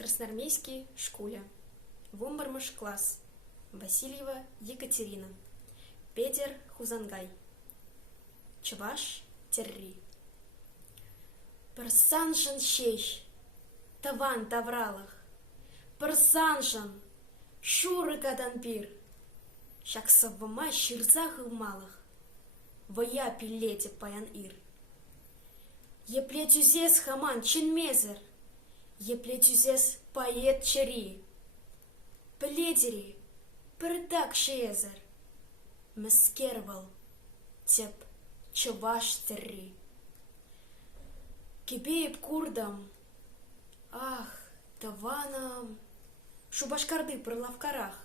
Красноармейский школя. Вумбармыш класс. Васильева Екатерина. Петер Хузангай. Чуваш терри. Пырсаншын шеш, таван тавралах. Пырсаншын, шуры кадан пир. Шаксавыма ширзах малах. Вая пилете паян ир. Еплетюзес хаман чинмезер. Еплетюзес поет чари. Пледери, пырдак шезер. Мескервал, теп чуваш терри. Кипееп курдам, ах, таванам, шубашкарды пырлавкарах.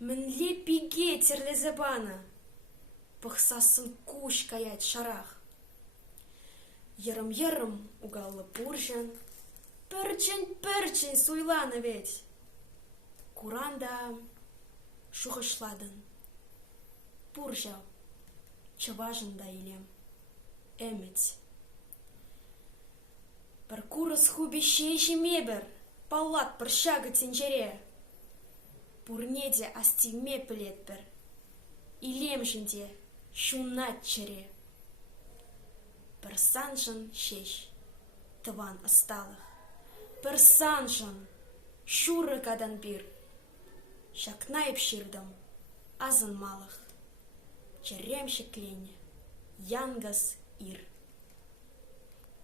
Мінле пиге терлезебана, пықсасын куш каять шарах. Ерым-ерым угаллы пуржен, пірчін суйланы ведь. Куранда шухышладын. Пуржал, чаважында илем, эмец. Бір курыс хубе шейші мебір, паллат бір шағы тенжере. Пурнеде астиме пілет бір, илем жінде шунат чере. Бір санжын шеш, тыван асталық. Бір санжын, шуры кадан бір. Шакнайып ширдым, азын малық. Черем шеклене, янгас ир.